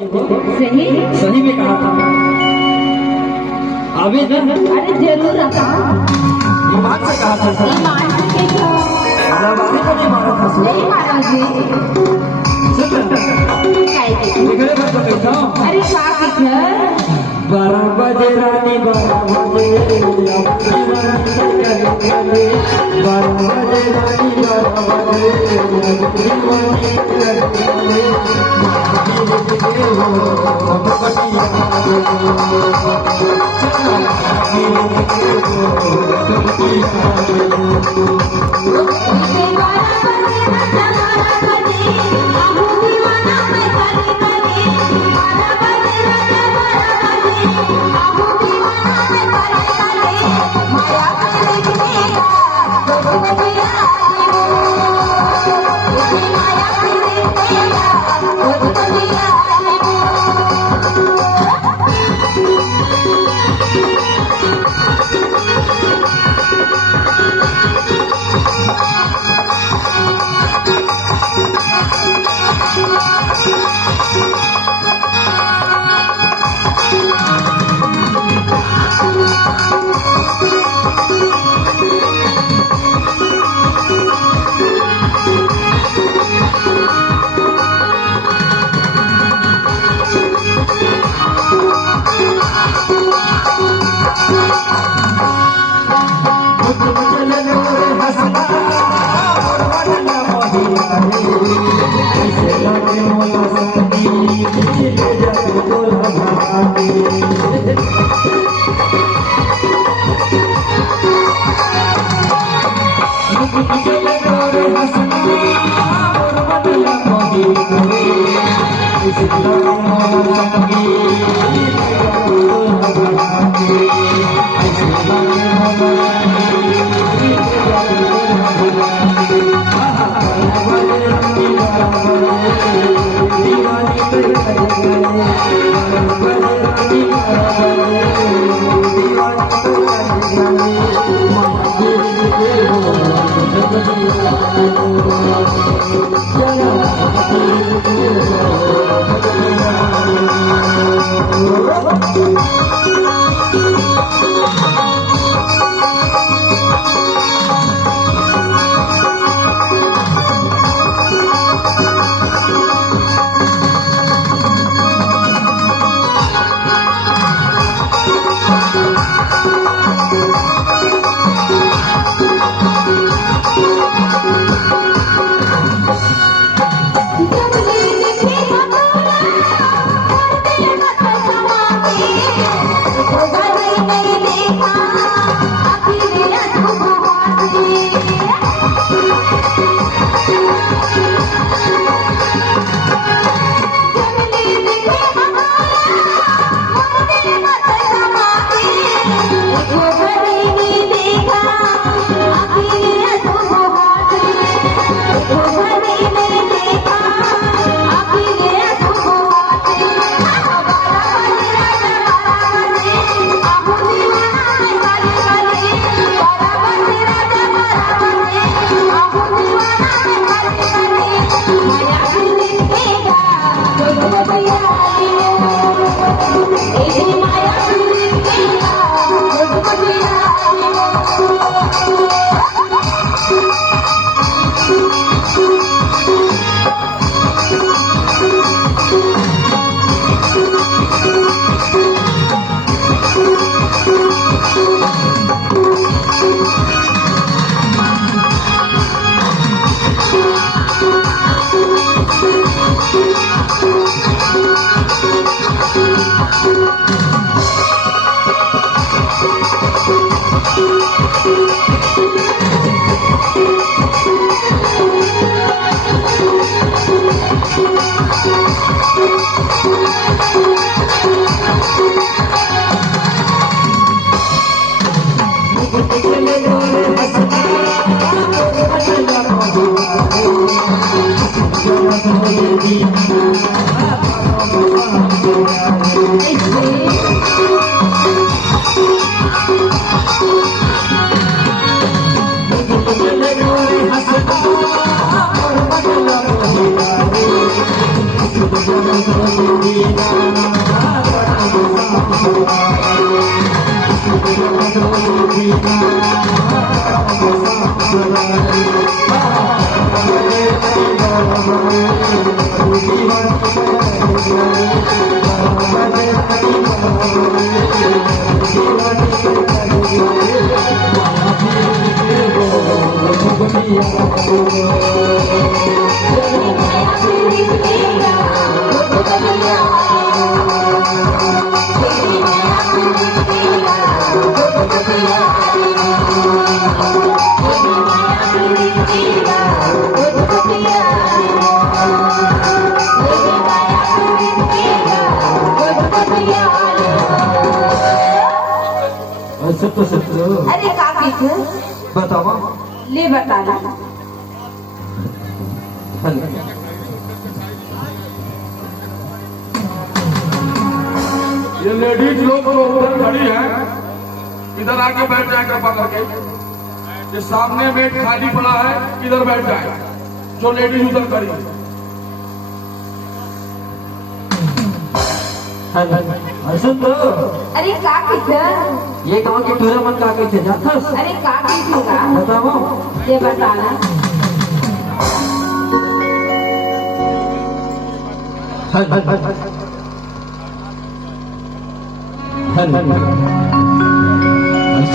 सही सही में कहा था। आवेदन अरे जरूर आता ईमान से कहा था सर। ईमान से कैसा वाले को नहीं मारा था सर। नहीं मारा जी काय के निकले बस तो कैसा अरे का के घर 12 बजे रानी 12 बजे अपनी रानी से गले गले 12 बजे रानी 12 बजे अपनी रानी से गले गले सत्य सत्य अरे काकी थे बतावा ले बताना ये लेडीज लोग जो उधर खड़ी है इधर आके बैठ जाए कृपा करके। ये सामने में खाली पड़ा है, इधर बैठ जाए जो लेडीज उधर खड़ी है। सुन तो अरे काकी थे ये गांव के टूरा मन का थे जाता अरे काकी थे का बताओ ले बताना हल